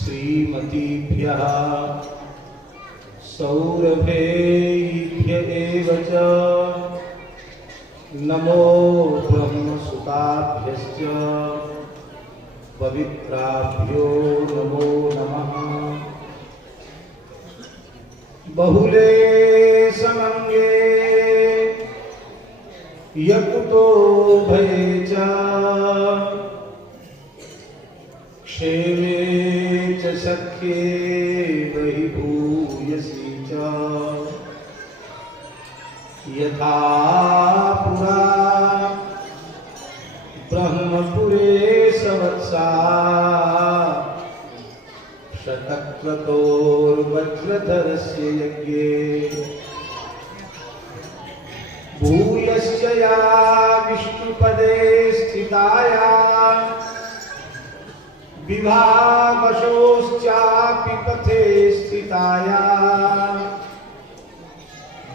श्रीमतीभ्यः सौरभेभ्य एव च नमो ब्रह्मसुताभ्यश्च पवित्राभ्यो नमो नमः। बहुले समंगे यकुतो भये च क्षेमे च सख्ये वहि भूयसी च यथा पुरा ब्रह्मपुरे सवत्सा शतक्रतोर्वज्रधरस्य यज्ञे भूयश्च या विष्णुपदे स्थिताया विभावशोश्चापि पथे स्थिताया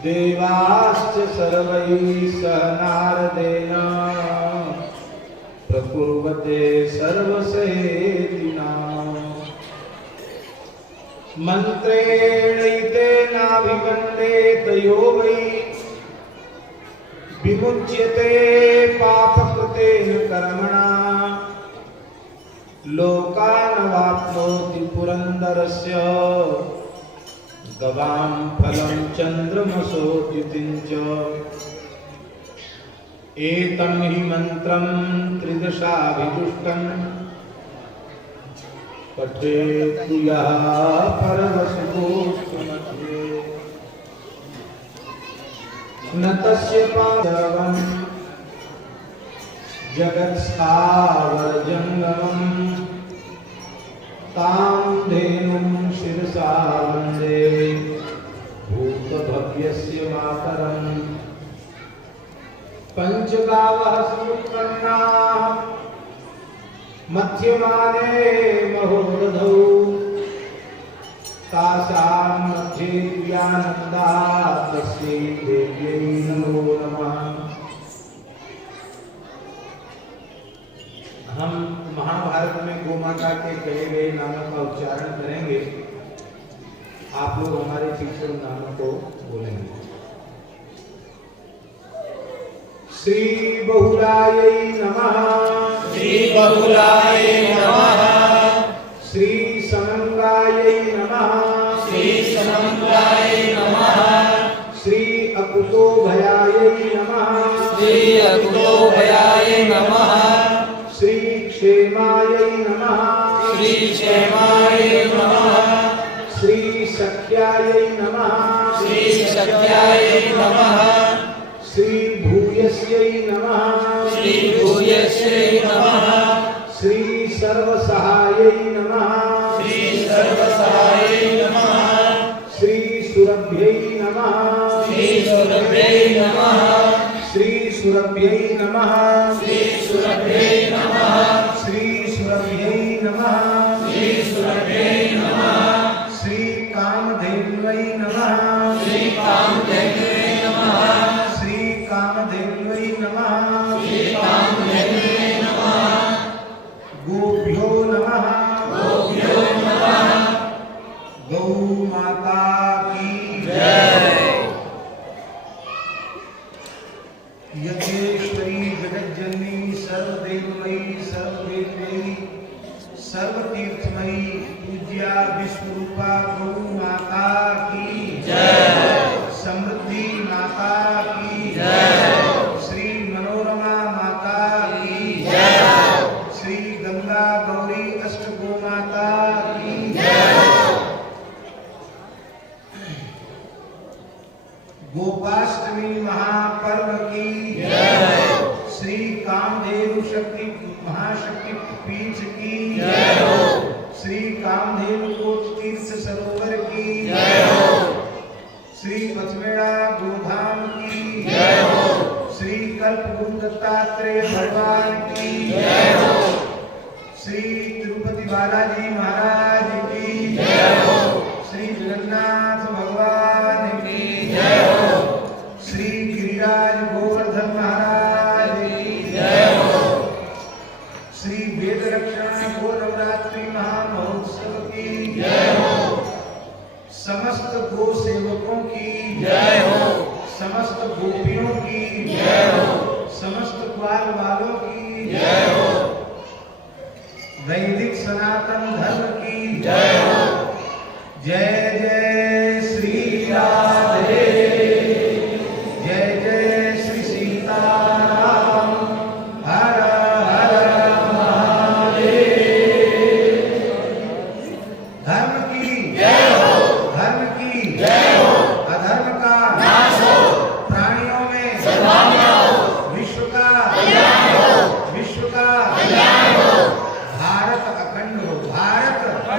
देवाश्च सर्वैः सह नारदेन प्रकुर्वते सर्वसेतिना मन्त्रेणैतेनाभिवन्देत यो वै विमुच्यते पापकृतेन कर्मणा लोकानवाप्नोति पुरन्दरस्य गवां फलं चन्द्रमसोद्युतिं च एतं हि मन्त्रं त्रिदशाभिजुष्टं पठेत् यः परमसुखोऽस्मि न तस्य पादवं जगत्स्थावरजङ्गमं तां धेनुं शिरसा वन्दे भूतभव्यस्य मातरम्। पञ्चगावः समुत्पन्नाः मध्यमाने महोरधौ तासां मध्ये दिव्यानन्दा तस्यै देव्यै नमो नमः। हम महाभारत में गोमाता के कहे गए नामों का उच्चारण करेंगे। आप लोग हमारे पीछे उन नामों को बोलेंगे। श्री बहुलायै नमः। श्री बहुलायै नमः। श्री समंगायै नमः। श्री समंगायै नमः। श्री अकुतो भयायै नमः। श्री अकुतो भयायै नमः। श्री क्षेमायै नमः। श्री क्षेमायै नमः। श्री सख्यायै नमः। श्री सख्यायै नमः। श्री भूयस्यै नमः। श्री भूयस्यै नमः। श्री सर्वसहायै नमः। श्री सर्वसहायै नमः। श्री सुरभ्यै नमः। श्री सुरभ्यै नमः। श्री सुरभ्यै नमः। श्री सुरभ्यै नमः। श्री सुरभ्यै नमः। श्री सुरभ्यै नमः। श्री कामधेन्वै नमः। श्री कामधेन्वै नमः। श्री कामधेन्वै नमः। श्री कामधेन्वै नमः। गोभ्यो नमः। गोभ्यो नमः। गौ माता की जय। यज्ञेश्वरी जगज्जननी सर्वदेवमयी सर्ववेदमयी सर्वतीर्थमयी पूज्या विश्वरूपा गौ माता की जय। समृद्धि माता की जय। श्री मनोरमा माता की जय। श्री गंगा गौरी अष्टगो माता की जय। गोपाष्टमी महापर्व की जय। श्री कामधेनु शक्ति महाशक्ति पीठ की जय हो। श्री कामधेनु कोट तीर्थ सरोवर की जय हो। श्री पचमेड़ा गोधाम की जय हो। श्री कल्पवृक्ष दत्तात्रेय भगवान की जय हो। श्री तिरुपति बालाजी महाराज की जय हो। श्री जगन्नाथ भगवान की जय हो। श्री गिरिराज गोवर्धन महाराज की जय हो। श्री वेद रक्षण गो नवरात्रि महामहोत्सव की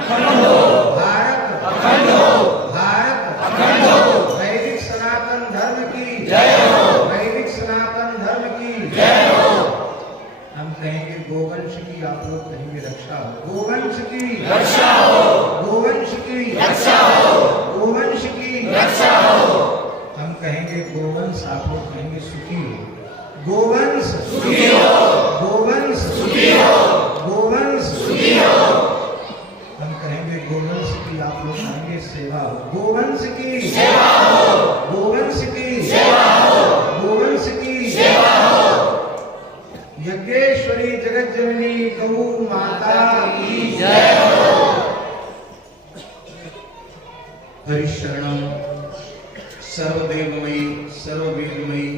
अखंड हो, भारत अखंड हो, भारत अखंड हो, वैदिक सनातन धर्म की जय हो, वैदिक सनातन धर्म की जय हो, हम कहेंगे गोवंश की, आप लोग कहेंगे रक्षा हो। गोवंश की रक्षा हो, गोवंश की रक्षा हो, गोवंश की रक्षा हो, हम कहेंगे गोवंश, आप लोग कहेंगे सुखी हो। गोवंश सुखी हो, गोवंश सुखी हो, गोवंश सुखी हो, हम कहेंगे गोवंश की, आप लोग कहेंगे सेवा हो। गोवंश की सेवा हो, गोवंश की सेवा हो, गोवंश की सेवा हो, यज्ञेश्वरी जगत जननी गौ माता की जय हो, हरिशरणम सर्वदेवमयी सर्ववेदमयी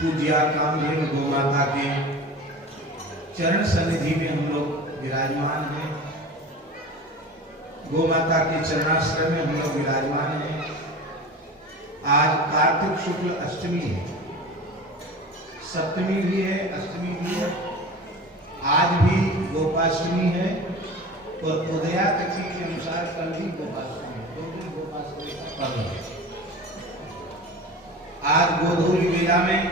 पूज्या कामधेनु गौ माता के चरण सन्निधि में हम लोग विराजमान हैं। गौ माता के चरणाश्रय में हम लोग विराजमान हैं। आज कार्तिक शुक्ल अष्टमी है, सप्तमी भी है, अष्टमी भी है, आज भी गोपाष्टमी है और उदया तिथि के अनुसार कल भी गोपाष्टमी है। 2 दिन गोपाष्टमी का पर्व है। आज गोधूली वेला में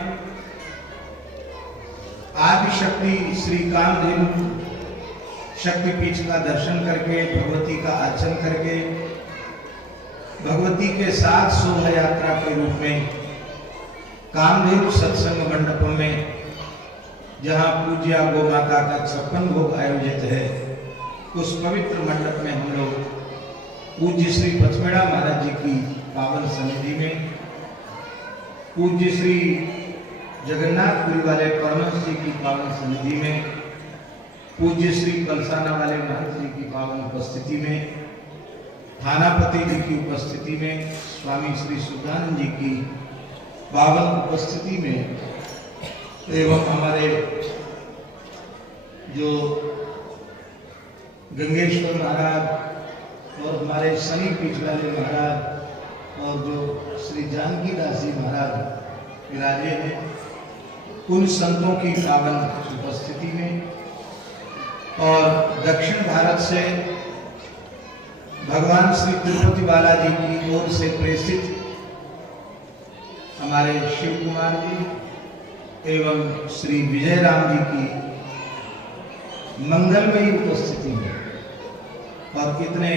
आदिशक्ति श्री कामधेनु शक्तिपीठ का दर्शन करके, भगवती का अर्चन करके, भगवती के साथ शोभा यात्रा के रूप में कामधेनु सत्संग मंडप में, जहां पूज्या गौ माता का 56 भोग आयोजित है, उस पवित्र मंडप में हम लोग पूज्य श्री पचमेड़ा महाराज जी की पावन सन्निधि में, पूज्य श्री जगन्नाथपुरी वाले परमहंस जी की पावन सन्निधि में, पूज्य श्री कलसाना वाले महंत जी की पावन उपस्थिति में, थानापति जी की उपस्थिति में, स्वामी श्री सुधानंद जी की पावन उपस्थिति में एवं हमारे जो गंगेश्वर महाराज और हमारे शनि पीठ वाले महाराज और जो श्री जानकी दास जी महाराज विराजे हैं, उन संतों की पावन उपस्थिति में और दक्षिण भारत से भगवान श्री तिरुपति बालाजी की ओर से प्रेषित हमारे शिव कुमार जी एवं श्री विजय राम जी की मंगलमयी उपस्थिति में और इतने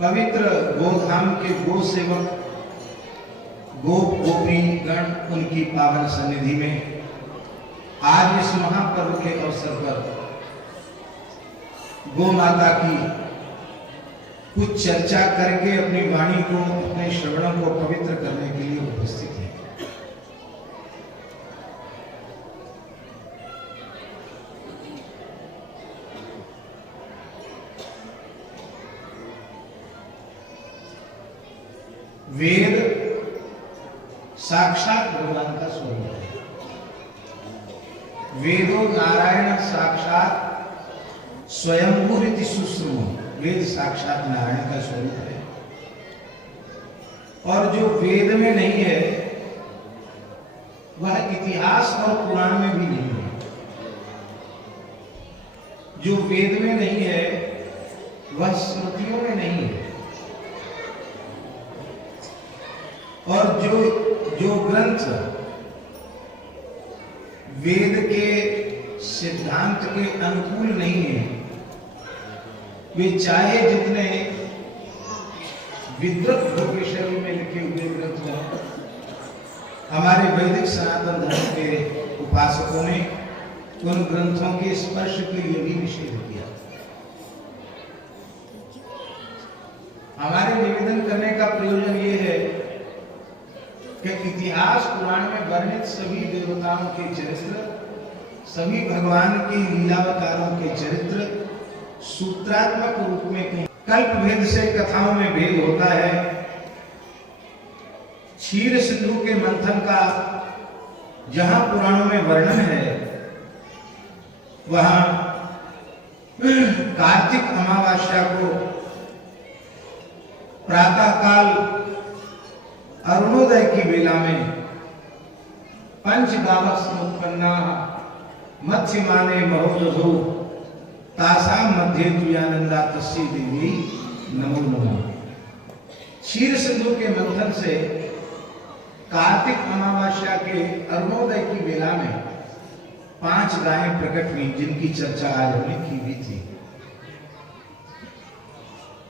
पवित्र गोधाम के गो सेवक गोप गोपी गण उनकी पावन सन्निधि में आज इस महापर्व के अवसर पर गो माता की कुछ चर्चा करके अपनी वाणी को, अपने श्रवणों को पवित्र करने के लिए उपस्थित है। वेद साक्षात भगवान का स्वरूप है। वेदो नारायण साक्षात स्वयंभूरिति सुश्रुम। वेद साक्षात नारायण का स्वरूप है और जो वेद में नहीं है वह इतिहास और पुराण में भी नहीं है। जो वेद में नहीं है वह स्मृतियों में नहीं है और जो ग्रंथ वेद के सिद्धांत के अनुकूल नहीं है, वे चाहे जितने विद्वत विषय में लिखे हुए ग्रंथ हों, हमारे वैदिक सनातन धर्म के उपासकों ने उन ग्रंथों के स्पर्श के लिए भी निषेध किया। हमारे निवेदन करने का प्रयोजन ये है कि इतिहास पुराण में वर्णित सभी देवताओं के चरित्र, सभी भगवान की लीलावतारों के चरित्र सूत्रात्मक रूप में कहीं कल्प भेद से कथाओं में भेद होता है। क्षीर सिंधु के मंथन का जहां पुराणों में वर्णन है, वहां कार्तिक अमावस्या को प्रातःकाल अरुणोदय की वेला में पंचगावक समुत्पन्ना मत्स्यमाने महोदधो तासाम मध्य तुयानंदा तस्सी देवी नमो नमः। क्षीर सिंधु के मंथन से कार्तिक अमावस्या के अरुणोदय की बेला में 5 गायें प्रकट हुई, जिनकी चर्चा आज हमने की भी थी।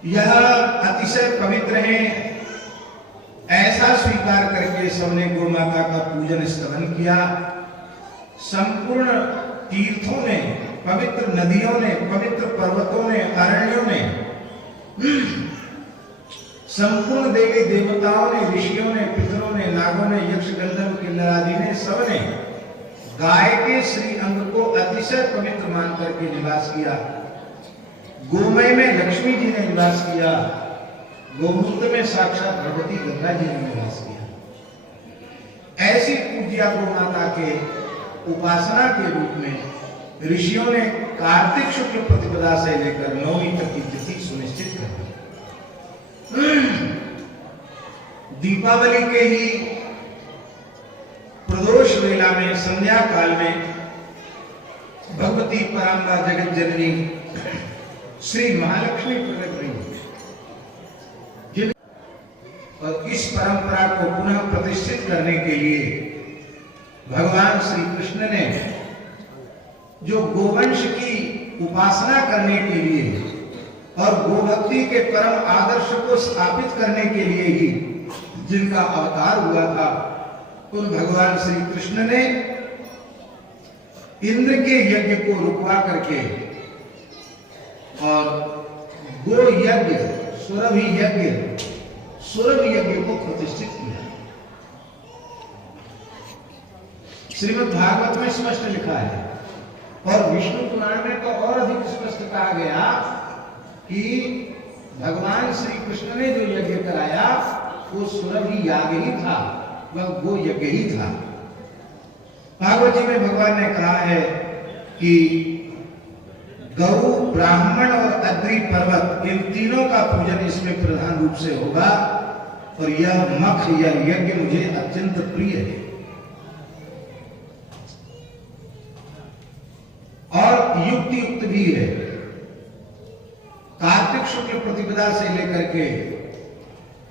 यह अतिशय पवित्र है, ऐसा स्वीकार करके सबने गौ माता का पूजन स्तवन किया। संपूर्ण तीर्थों ने, पवित्र नदियों ने, पवित्र पर्वतों ने, अरण्यों ने, संपूर्ण देवी देवताओं ने, ऋषियों ने, पितरों ने, नागों ने, यक्ष गंधर्व किन्नरादि ने, सबने गाय के श्री अंग को अतिशय पवित्र मान करके निवास किया। गोमय में लक्ष्मी जी ने निवास किया, गोमूत्र में साक्षात भगवती गंगा जी ने निवास किया। ऐसी पूज्या गौ माता के उपासना के रूप में ऋषियों ने कार्तिक शुक्ल प्रतिपदा से लेकर 9वीं तक की तिथि सुनिश्चित कर दी। दीपावली के ही प्रदोष वेला में, संध्या काल में भगवती पराम्बा जगत जननी श्री महालक्ष्मी प्रकट हुई और इस परंपरा को पुनः प्रतिष्ठित करने के लिए भगवान श्री कृष्ण ने जो गोवंश की उपासना करने के लिए और गोभक्ति के परम आदर्श को स्थापित करने के लिए ही जिनका अवतार हुआ था, उन भगवान श्री कृष्ण ने इंद्र के यज्ञ को रुकवा करके और गो यज्ञ, सुरभि यज्ञ को प्रतिष्ठित किया। श्रीमद् भागवत में स्पष्ट लिखा है और विष्णु पुराण में तो और अधिक स्पष्ट कहा गया कि भगवान श्री कृष्ण ने जो यज्ञ कराया वो सुरभि याग ही था, वह गो यज्ञ ही था। भागवत जी में भगवान ने कहा है कि गौ, ब्राह्मण और अद्रि पर्वत, इन तीनों का पूजन इसमें प्रधान रूप से होगा और यह मख या यज्ञ मुझे अत्यंत प्रिय है। और युक्ति युक्त भी है। कार्तिक शुक्ल प्रतिपदा से लेकर के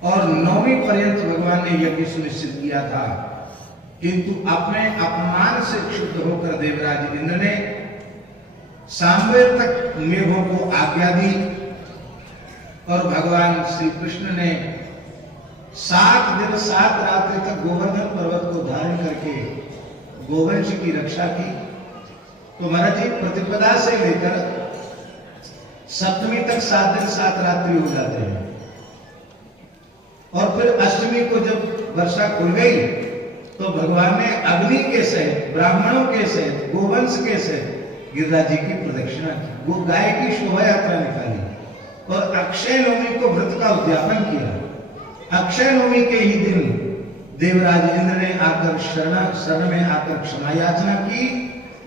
और 9वीं पर्यंत भगवान ने यज्ञ सुनिश्चित किया था, किंतु अपने अपमान से क्षुब्ध होकर देवराज इंद्र ने सामवेद तक मेघों को आज्ञा दी और भगवान श्री कृष्ण ने 7 दिन 7 रात्रि तक गोवर्धन पर्वत को धारण करके गोवंश की रक्षा की। तो महाराज जी प्रतिपदा से लेकर सप्तमी तक 7 दिन 7 रात्रि हो जाते हैं और फिर अष्टमी को जब वर्षा खुल गई तो भगवान ने अग्नि के सहित, ब्राह्मणों के सहित, गोवंश के सहित गिरिराज जी की प्रदक्षिणा की, वो गाय की शोभा यात्रा निकाली और अक्षय नवमी को व्रत का उद्यापन किया। अक्षय नवमी के ही दिन देवराज इंद्र ने आकर शरण में आकर क्षमा याचना की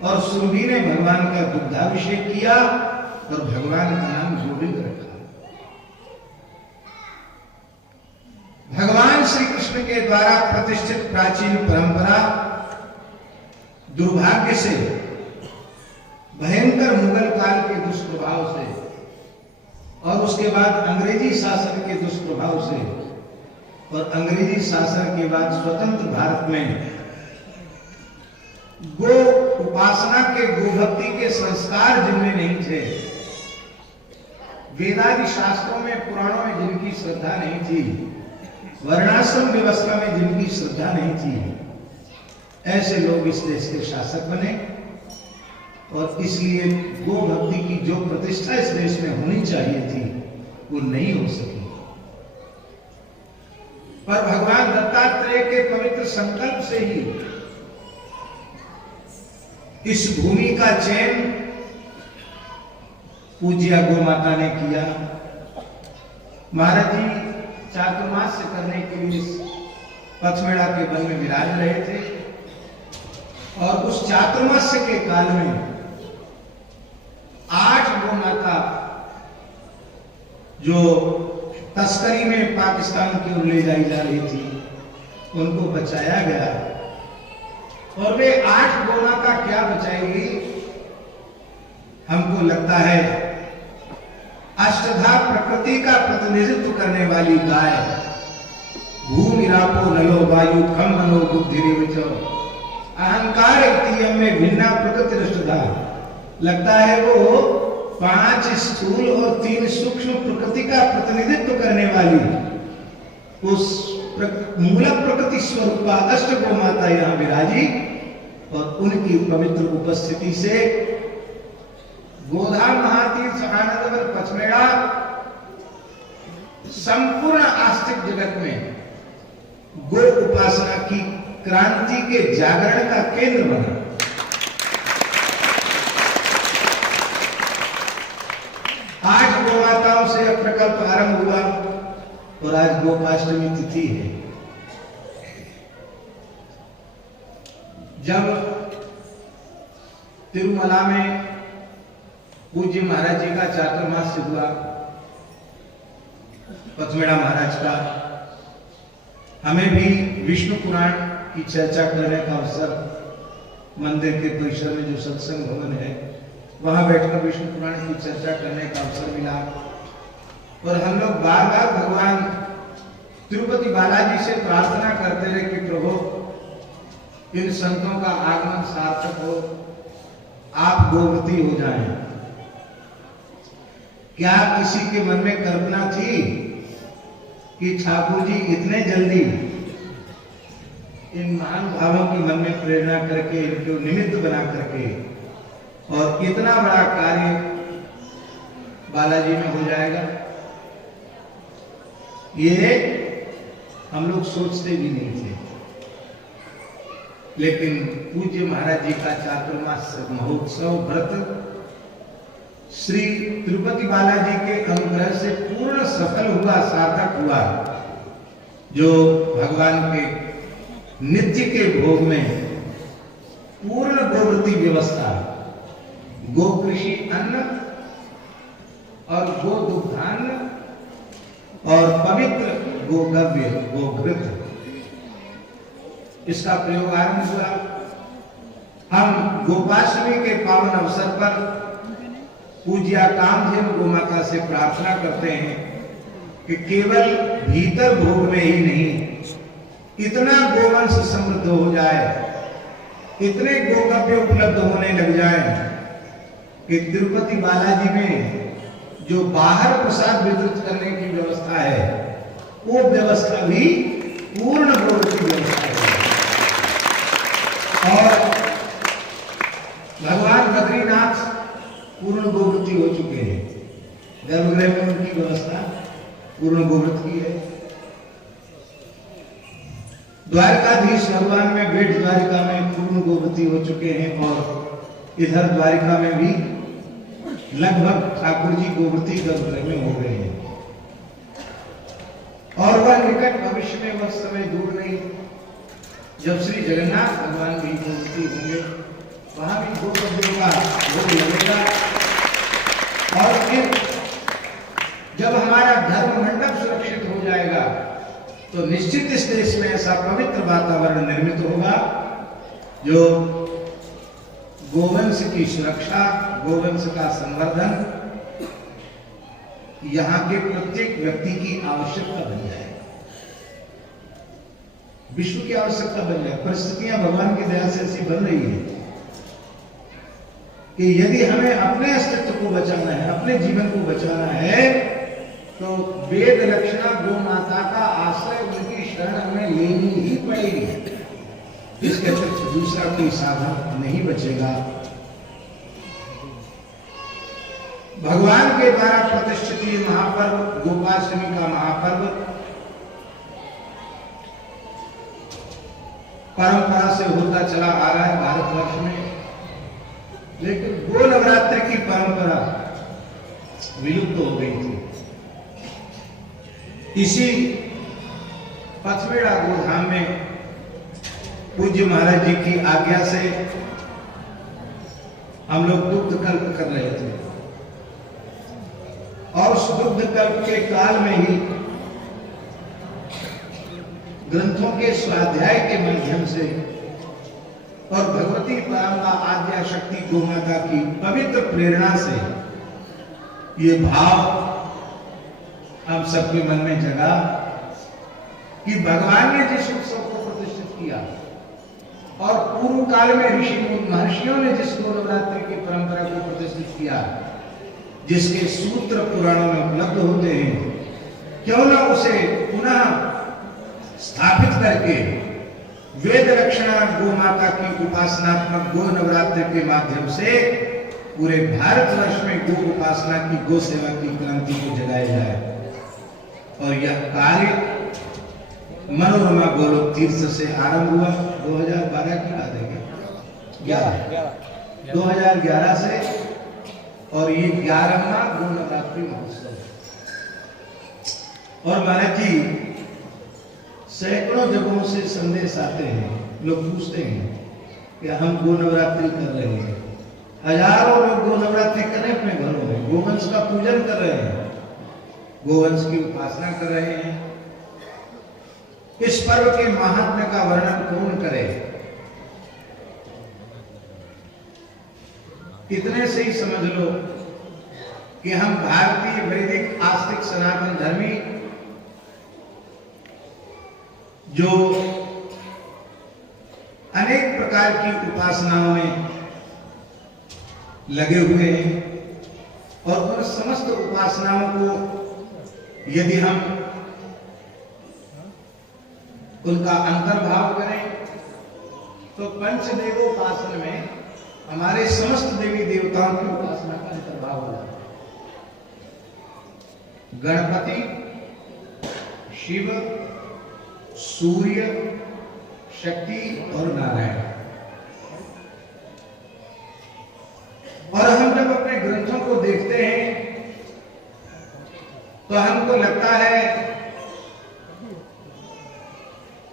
और सुरभि ने भगवान का दुग्धाभिषेक किया और भगवान का नाम गोविंद रखा। भगवान श्री कृष्ण के द्वारा प्रतिष्ठित प्राचीन परंपरा दुर्भाग्य से, भयंकर मुगल काल के दुष्प्रभाव से और उसके बाद अंग्रेजी शासन के दुष्प्रभाव से और अंग्रेजी शासन के बाद स्वतंत्र भारत में गो उपासना के, गोभक्ति के संस्कार जिनमें नहीं थे, वेदादि शास्त्रों में, पुराणों में जिनकी श्रद्धा नहीं थी, वर्णाश्रम व्यवस्था में जिनकी श्रद्धा नहीं थी, ऐसे लोग इस देश के शासक बने और इसलिए गो भक्ति की जो प्रतिष्ठा इस देश में होनी चाहिए थी वो नहीं हो सकी। पर भगवान दत्तात्रेय के पवित्र संकल्प से ही इस भूमि का चयन पूज्या गौ माता ने किया। महाराज जी चातुर्मास्य करने के लिए पथमेड़ा के वन में विराज रहे थे और उस चातुर्मास्य के काल में 8 गौ माता जो तस्करी में पाकिस्तान की ओर ले जाई जा रही थी, उनको बचाया गया और वे 8 गौ माता क्या बचाएगी, हमको लगता है अष्टधा प्रकृति का प्रतिनिधित्व करने वाली गाय, भूमि रापो नलो वायु खम मनो बुद्धि रिवच अहंकार इतियम में भिन्ना प्रकृति अष्टधा, लगता है वो 5 स्थूल और 3 सूक्ष्म प्रकृति का प्रतिनिधित्व करने वाली उस मूल प्रकृति स्वरूपा अष्ट गो माता यहां विराजी, और उनकी पवित्र उपस्थिति से गोधाम महातीर्थ आनंदवन पचमेड़ा संपूर्ण आस्तिक जगत में गो उपासना की क्रांति के जागरण का केंद्र बना। आज गो माताओं से प्रकल्प आरंभ हुआ और आज गोपाष्टमी तिथि है। जब तिरुमला में पूज्य महाराज जी का चातुर्मास्य हुआ, पचमेड़ा महाराज का, हमें भी विष्णु पुराण की चर्चा करने का अवसर, मंदिर के परिसर में जो सत्संग भवन है वहां बैठकर विष्णु पुराण की चर्चा करने का अवसर मिला, और हम लोग बार बार भगवान तिरुपति बालाजी से प्रार्थना करते रहे कि प्रभु इन संतों का आगमन सार्थक हो, आप गोमती हो जाएं। क्या किसी के मन में कल्पना थी कि ठाकुर जी इतने जल्दी इन महान भावों की मन में प्रेरणा करके इनको निमित्त बना करके और इतना बड़ा कार्य बालाजी में हो जाएगा? ये हम लोग सोचते भी नहीं थे। लेकिन पूज्य महाराज जी का चातुर्मास महोत्सव व्रत श्री तिरुपति बालाजी के अनुग्रह से पूर्ण सफल हुआ, सार्थक हुआ, जो भगवान के नित्य के भोग में पूर्ण गोवृत्ति व्यवस्था, गो कृषि अन्न और गो दुग्धान्न और पवित्र गोगव्य गोघृत, इसका प्रयोग आरंभ हुआ। हम गोपाष्टमी के पावन अवसर पर पूज्या कामधेनु गोमाता से प्रार्थना करते हैं कि केवल भीतर भोग में ही नहीं, इतना गोवंश समृद्ध हो जाए, इतने गोगव्य उपलब्ध होने लग जाए कि तिरुपति बालाजी में जो बाहर प्रसाद वितरित करने की व्यवस्था है, वो व्यवस्था भी पूर्ण गोवृत्ति व्यवस्था है। और भगवान बद्रीनाथ पूर्ण गोवृत्ति हो चुके हैं, गर्भगृह में उनकी व्यवस्था पूर्ण गोवृत्त की है। द्वारकाधीश भगवान में बेट द्वारिका में पूर्ण गोवृत्ति हो चुके हैं, और इधर द्वारिका में भी लगभग ठाकुर जी गोवृत्ति गर्भगृह में हो गए हैं। और वह निकट भविष्य में, वह समय दूर नहीं, जब श्री जगन्नाथ भगवान भी गोवृत्ति होंगे, वहां भी गोपद्यों का भोग लगेगा। और फिर जब हमारा धर्म मंडप सुरक्षित हो जाएगा तो निश्चित इस देश में ऐसा पवित्र वातावरण निर्मित होगा जो गोवंश की सुरक्षा, गोवंश का संवर्धन यहाँ के प्रत्येक व्यक्ति की आवश्यकता बन जाए, विश्व की आवश्यकता बन जाए। परिस्थितियां भगवान की दया से ऐसी बन रही है कि यदि हमें अपने अस्तित्व को बचाना है, अपने जीवन को बचाना है, तो वेद लक्षणा गो माता का आश्रय, उनकी शरण हमें लेनी ही पड़ेगी। इसके अतिरिक्त दूसरा कोई साधन नहीं बचेगा। भगवान के द्वारा प्रतिष्ठित ये महापर्व, गोपाष्टमी का महापर्व, परंपरा से होता चला आ रहा है भारतवर्ष में, लेकिन गो नवरात्रि की परंपरा विलुप्त हो गई थी। इसी पचमेड़ा गोधाम में पूज्य महाराज जी की आज्ञा से हम लोग दुग्ध कल्प कर रहे थे, और उस दुग्ध कल्प के काल में ही ग्रंथों के स्वाध्याय के माध्यम से और भगवती पराम्बा आद्या शक्ति गौ माता की पवित्र प्रेरणा से ये भाव हम सबके मन में जगा कि भगवान ने जिस उत्सव को प्रतिष्ठित किया और पूर्व काल में ऋषि महर्षियों ने जिस गौ नवरात्रि की परंपरा को प्रतिष्ठित किया, जिसके सूत्र पुराणों में उपलब्ध होते हैं, क्यों न उसे पुनः स्थापित करके वेद रक्षणा गौ माता की उपासनात्मक गौ नवरात्रि के माध्यम से पूरे भारतवर्ष में गौ उपासना की, गौ सेवा की क्रांति को जगाया जाए। और यह कार्य मनोरमा गोलोक तीर्थ से आरंभ हुआ। 2012 की बात है, 2011 से, और ये 11वां गौ नवरात्रि महोत्सव। और महाराज जी, सैकड़ों जगहों से संदेश आते हैं, लोग पूछते हैं कि हम गौ नवरात्रि कर रहे हैं। हजारों लोग गौ नवरात्रि कर रहे हैं अपने घरों में, गोवंश का पूजन कर रहे हैं, गोवंश की उपासना कर रहे हैं। इस पर्व के महात्म्य का वर्णन कौन करे? इतने से ही समझ लो कि हम भारतीय वैदिक आस्तिक सनातन धर्मी जो अनेक प्रकार की उपासनाओं में लगे हुए हैं, और उन समस्त उपासनाओं को यदि हम उनका अंतर्भाव करें तो पंचदेवोपासन में हमारे समस्त देवी देवताओं की उपासना का अंतर्भाव हो जाता है। गणपति, शिव, सूर्य, शक्ति और नारायण। और हम जब अपने ग्रंथों को देखते हैं तो हमको लगता है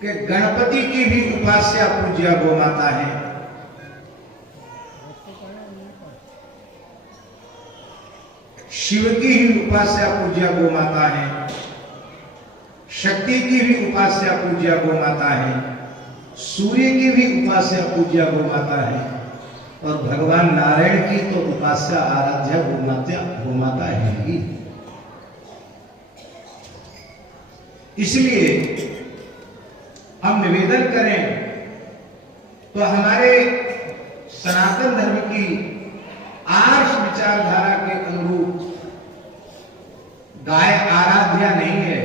कि गणपति की भी उपास्या पूज्या गौ माता है, शिव की ही उपास्या पूज्या गौ माता है, शक्ति की भी उपास्या पूज्या गौ माता है, सूर्य की भी उपास्या पूज्या गौ माता है, और भगवान नारायण की तो उपास्या आराध्या गौ माता है ही। इसलिए हम निवेदन करें तो हमारे सनातन धर्म की आर्ष विचारधारा के अनुरूप गाय आराध्या नहीं है,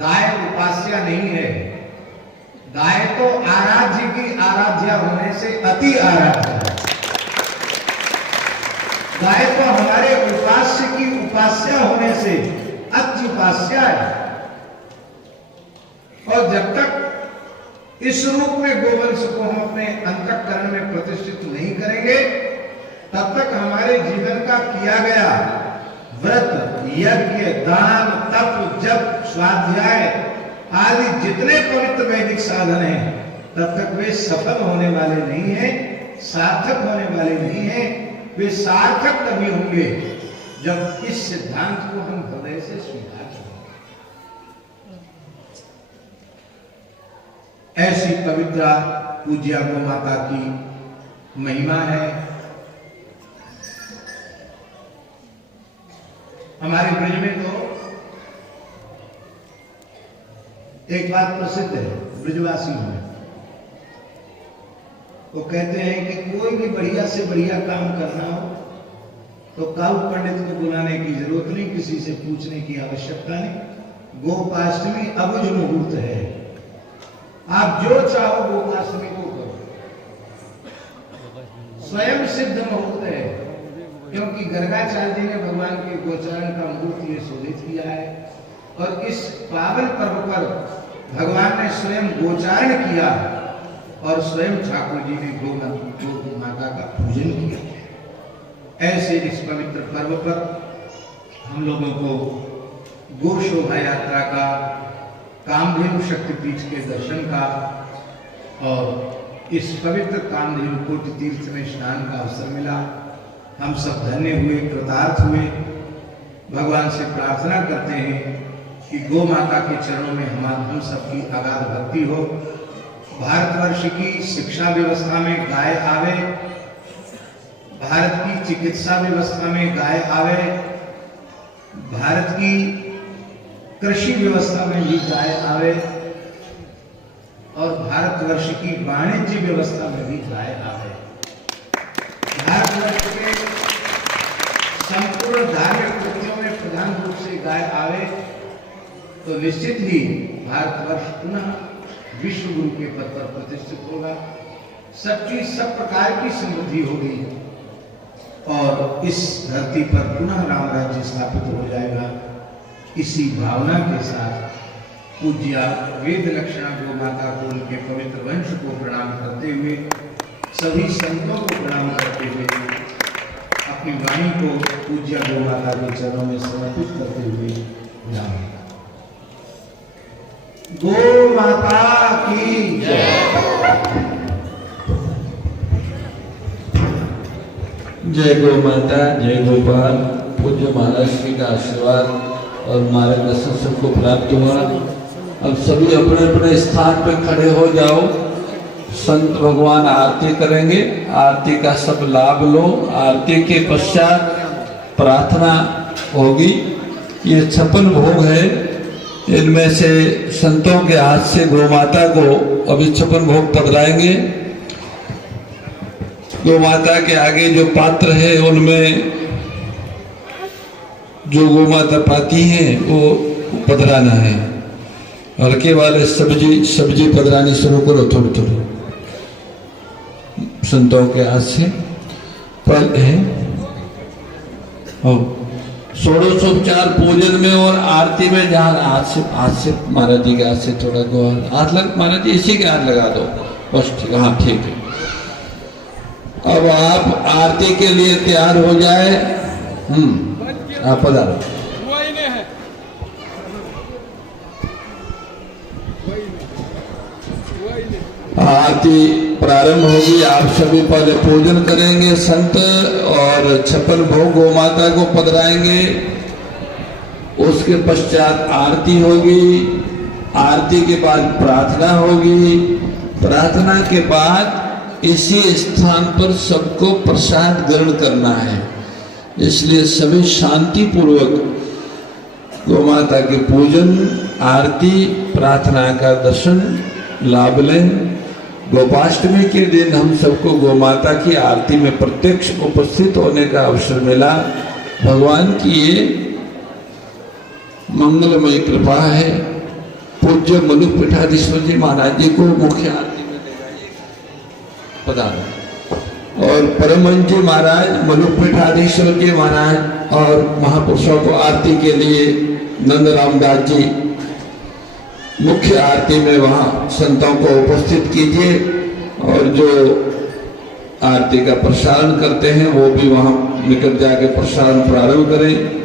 गाय उपास्या नहीं है। गाय तो आराध्य की आराध्या होने से अति आराध्य है। गाय तो हमारे उपास्य की उपास्या होने से अति उपास्या है। और जब तक इस रूप में गोवंश को हम अपने अंतःकरण में प्रतिष्ठित नहीं करेंगे, तब तक हमारे जीवन का किया गया व्रत, यज्ञ, दान, तप, जप, स्वाध्याय आदि जितने पवित्र वैदिक साधन हैं, तब तक वे सफल होने वाले नहीं हैं, सार्थक होने वाले नहीं हैं। वे सार्थक तभी होंगे जब इस सिद्धांत को हम हृदय से स्वीकार करें। ऐसी पवित्र पूज्या गौ माता की महिमा है। हमारे ब्रज में तो एक बात प्रसिद्ध है ब्रजवासियों में, वो कहते हैं कि कोई भी बढ़िया से बढ़िया काम करना हो तो काऊ पंडित को बुलाने की जरूरत नहीं, किसी से पूछने की आवश्यकता नहीं। गोपाष्टमी अबुझ मुहूर्त है, आप जो चाहो गोपाष्टमी को करो, स्वयं सिद्ध मुहूर्त है। क्योंकि गर्गाचार्य जी ने भगवान के गोचरण का मुहूर्त ये शोधित किया है, और इस पावन पर्व पर भगवान ने स्वयं गोचारण किया और स्वयं ठाकुर जी ने गौ माता का पूजन किया। ऐसे इस पवित्र पर्व पर हम लोगों को गो शोभा यात्रा का, कामधेनु शक्तिपीठ के दर्शन का और इस पवित्र कामधेनु कोटि तीर्थ में स्नान का अवसर मिला। हम सब धन्य हुए, कृतार्थ हुए। भगवान से प्रार्थना करते हैं कि गौ माता के चरणों में हम सबकी अगाध भक्ति हो, भारतवर्ष की शिक्षा व्यवस्था में गाय आवे, भारत की चिकित्सा व्यवस्था में गाय आवे, भारत की कृषि व्यवस्था में भी गाय आवे और भारतवर्ष की वाणिज्य व्यवस्था में भी गाय आवे। भारतवर्ष के संपूर्ण धार्मिक कृत्यों में प्रधान रूप से गाय आवे तो निश्चित ही भारतवर्ष पुनः विश्व गुरु के पद पर प्रतिष्ठित होगा, सबकी सब प्रकार की समृद्धि होगी और इस धरती पर पुनः राम राज्य स्थापित हो जाएगा। इसी भावना के साथ पूज्या वेद लक्षणा गो माता को उनके पवित्र वंश को प्रणाम करते हुए, सभी संतों को प्रणाम करते हुए, अपनी वाणी को पूज्या गो माता के चरणों में समर्पित करते हुए विराम। गो माता की जय। जय गो माता, जय गोपाल। पूज्य महाराज श्री का आशीर्वाद और मार्गदर्शन सबको प्राप्त हुआ। अब सभी अपने अपने स्थान पर खड़े हो जाओ। संत भगवान आरती करेंगे, आरती का सब लाभ लो। आरती के पश्चात प्रार्थना होगी। ये 56 भोग है, इनमें से संतों के हाथ से गौ माता को अभी 56 भोग पधराएंगे। गौ माता के आगे जो पात्र है उनमें जो गौ माता पाती है वो पधराना है। हल्के वाले सब्जी पधरानी शुरू करो थोड़ी थोड़ी संतों के हाथ से। पर है 16उपचार पूजन में और आरती में जहाँ हाथ से महाराज जी के हाथ से थोड़ा गो हाथ लग, महाराज जी इसी के हाथ लगा दो बस। ठीक, हाँ ठीक है। अब आप आरती के लिए तैयार हो जाए। आप पधारो। आरती प्रारंभ होगी। आप सभी पहले पूजन करेंगे संत और 56 भोग गौ माता को पधराएंगे। उसके पश्चात आरती होगी। आरती के बाद प्रार्थना होगी। प्रार्थना के बाद इसी स्थान पर सबको प्रसाद ग्रहण करना है, इसलिए सभी शांति पूर्वक गौ माता के पूजन, आरती, प्रार्थना का दर्शन लाभ लें। गोपाष्टमी के दिन हम सबको गौ माता की आरती में प्रत्यक्ष उपस्थित होने का अवसर मिला। भगवान की ये मंगलमय कृपा है। पूज्य मलुक पीठाधीश्वर जी महाराज जी को मुख्य आरती में ले जाइएगा, पधारो। और परमहंस जी महाराज, मलुक पीठाधीश्वर जी महाराज और महापुरुषों को आरती के लिए नंद रामदास जी मुख्य आरती में वहाँ संतों को उपस्थित कीजिए और जो आरती का प्रसारण करते हैं वो भी वहाँ निकट जाके प्रसारण प्रारंभ करें।